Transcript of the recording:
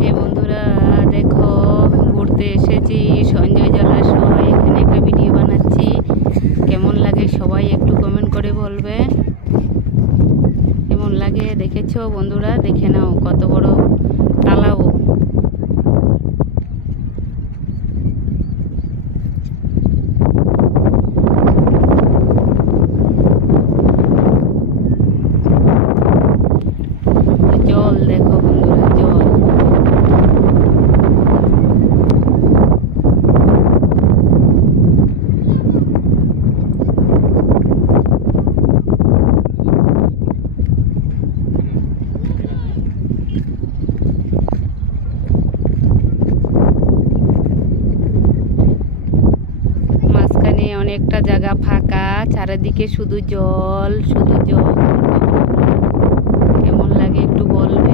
যে বন্ধুরা দেখো ঘুরতে এসেছি সঞ্জয় জলাশয়, এখানে একটা ভিডিও বানাচ্ছি। কেমন লাগে সবাই একটু কমেন্ট করে বলবেন। কেমন লাগে দেখেছো বন্ধুরা? দেখে নাও কত বড় তালাও। জল দেখো বন্ধুরা, জল। মাঝখানে অনেকটা জায়গা ফাঁকা, চারিদিকে শুধু জল শুধু জল। কেমন লাগে একটু বলবে।